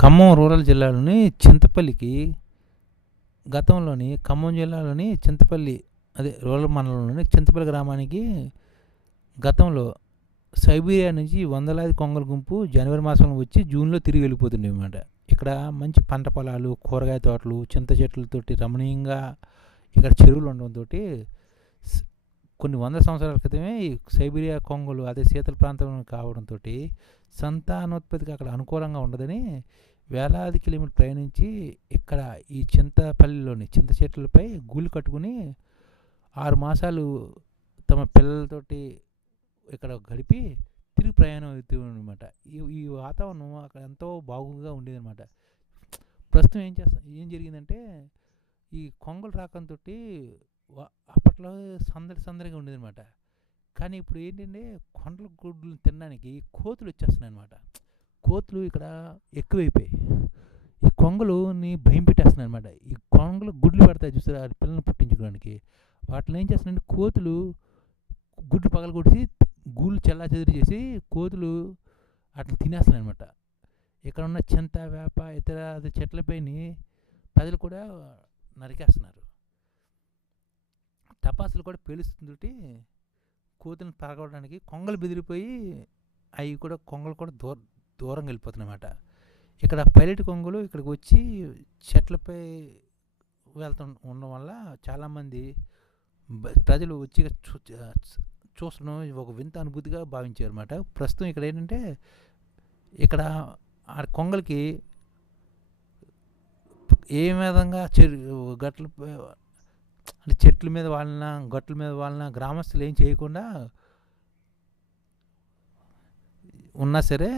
Khammam rural జిల్లాలోని చింతపల్లికి ఖమ్మం జిల్లాలోని Chintapalli rural మండలంలోని చింతపల్లి గ్రామానికి గతంలో సైబీరియా నుంచి వందలాది కొంగల గుంపు జనవరి మాసంలో వచ్చి జూన్లో తిరిగి వెళ్ళిపోతుండే అన్నమాట. ఇక్కడ మంచి పంట పొలాలు, కూరగాయ తోటలు, చింత చెట్లతోటి రమణీయంగా ఇక్కడ చెరువులు ఉండడంతో కొన్ని వందల సంవత్సరాల క్రితమే ఈ సైబీరియా కొంగలు శీతల ప్రాంతం కావడంతో సంతానోత్పత్తికి అక్కడ అనుకూలంగా ఉండదని వేలాది కిలోమీటర్లు ప్రయాణించి ఇక్కడ ఈ చింతపల్లిలోని చింత చెట్లపై గూళ్ళు కట్టుకుని 6 మాసాలు తమ పిల్లలతోటి ఇక్కడ గడిపి తిరిగి ప్రయాణం అవుతూ అనమాట. ఈ వాతావరణం అక్కడ ఎంతో బాగుగా ఉండేదన్నమాట. ప్రస్తుతం ఏం జరిగిందంటే ఈ కొంగలు రాకంతో అప్పట్లో సందడిగా ఉండేదన్నమాట. కానీ ఇప్పుడు ఏంటంటే కొండల గుడ్లు తినడానికి కోతులు వచ్చేస్తున్నాయి అన్నమాట. కోతులు ఇక్కడ ఎక్కువైపోయాయి. ఈ కొంగలుని భయం పెట్టేస్తున్నాయి అనమాట. ఈ కొంగలు గుడ్లు పెడతాయి చూసారా, పిల్లల్ని పుట్టించుకోవడానికి. వాటిని ఏం చేస్తున్నాయంటే కోతులు గుడ్లు పగలగొట్టి గూళ్ళు చెల్లాచెదురు చేసి కోతులు అట్లా తినేస్తున్నాయి అనమాట. ఇక్కడ ఉన్న చింత, వేప, ఇతర చెట్లపైని ప్రజలు కూడా నరికేస్తున్నారు. టపాసులు కూడా పేలుస్తుంటే కోతులను పరగొట్టడానికి కొంగలు బెదిరిపోయి కొంగలు కూడా దూరంగా వెళ్ళిపోతున్నాయి అన్నమాట. ఇక్కడ పైలట్ కొంగలు ఇక్కడికి వచ్చి చెట్లపై ఉండడం వల్ల చాలామంది ప్రజలు వచ్చి చూసడం ఒక వింత అనుభూతిగా భావించారు అన్నమాట. ప్రస్తుతం ఇక్కడ ఏంటంటే ఇక్కడ ఆ కొంగలకి ఏ విధంగా చెట్ల మీద వాలినా గట్ల మీద వాలినా గ్రామస్తులు ఏం చేయకుండా ఉన్నా సరే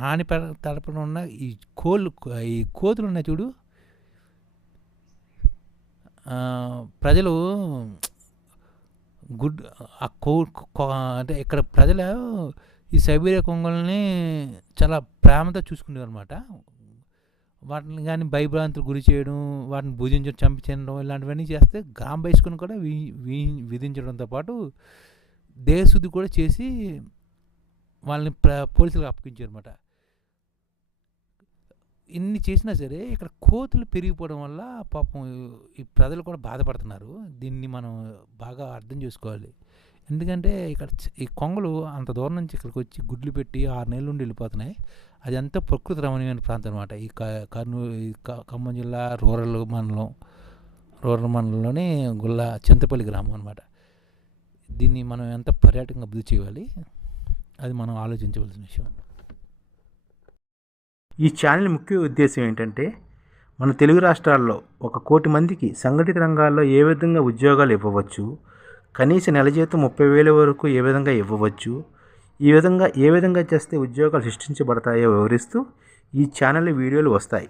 హాని తడపడం ఉన్న ఈ కోతులు ఉన్నాయి చూడు, ప్రజలు అంటే ఇక్కడ ప్రజలు ఈ సైబీరియా కొంగల్ని చాలా ప్రేమతో చూసుకునేవారు అన్నమాట. వాటిని కానీ భయభ్రాంతులు గురి చేయడం, వాటిని భుజించడం, చంపించడం ఇలాంటివన్నీ చేస్తే గ్రామ బహిష్కరణ కూడా విధించడంతో పాటు దేశశుద్ధి కూడా చేసి వాళ్ళని పోలీసులకు అప్పగించారు అన్నమాట. ఇన్ని చేసినా సరే ఇక్కడ కోతులు పెరిగిపోవడం వల్ల పాపం ఈ ప్రజలు కూడా బాధపడుతున్నారు. దీన్ని మనం బాగా అర్థం చేసుకోవాలి. ఎందుకంటే ఇక్కడ ఈ కొంగలు అంత దూరం నుంచి ఇక్కడికి వచ్చి గుడ్లు పెట్టి 6 నెలల నుండి వెళ్ళిపోతున్నాయి. అది ఎంతో ప్రకృతి రమణీయమైన ప్రాంతం అనమాట. ఈ ఖమ్మం జిల్లా రూరల్ మండలంలోని చింతపల్లి గ్రామం అనమాట. దీన్ని మనం ఎంత పర్యాటకంగా అభివృద్ధి చేయాలి, అది మనం ఆలోచించవలసిన విషయం. ఈ ఛానల్ ముఖ్య ఉద్దేశం ఏంటంటే మన తెలుగు రాష్ట్రాల్లో 1 కోటి మందికి సంఘటిత రంగాల్లో ఏ విధంగా ఉద్యోగాలు ఇవ్వవచ్చు, కనీస నెల జీతం 30,000 వరకు ఏ విధంగా ఇవ్వవచ్చు, ఏ విధంగా చేస్తే ఉద్యోగాలు సృష్టించబడతాయో వివరిస్తూ ఈ ఛానల్ వీడియోలు వస్తాయి.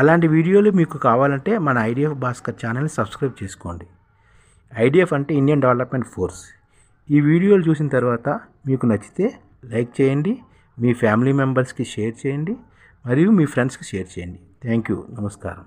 అలాంటి వీడియోలు మీకు కావాలంటే మన ఐడిఎఫ్ భాస్కర్ ఛానల్ని సబ్స్క్రైబ్ చేసుకోండి. ఐడిఎఫ్ అంటే ఇండియన్ డెవలప్మెంట్ ఫోర్స్. ఈ వీడియోలు చూసిన తర్వాత మీకు నచ్చితే లైక్ చేయండి, మీ ఫ్యామిలీ మెంబర్స్కి షేర్ చేయండి, మరియు మీ ఫ్రెండ్స్కి షేర్ చేయండి. Thank you. నమస్కారం.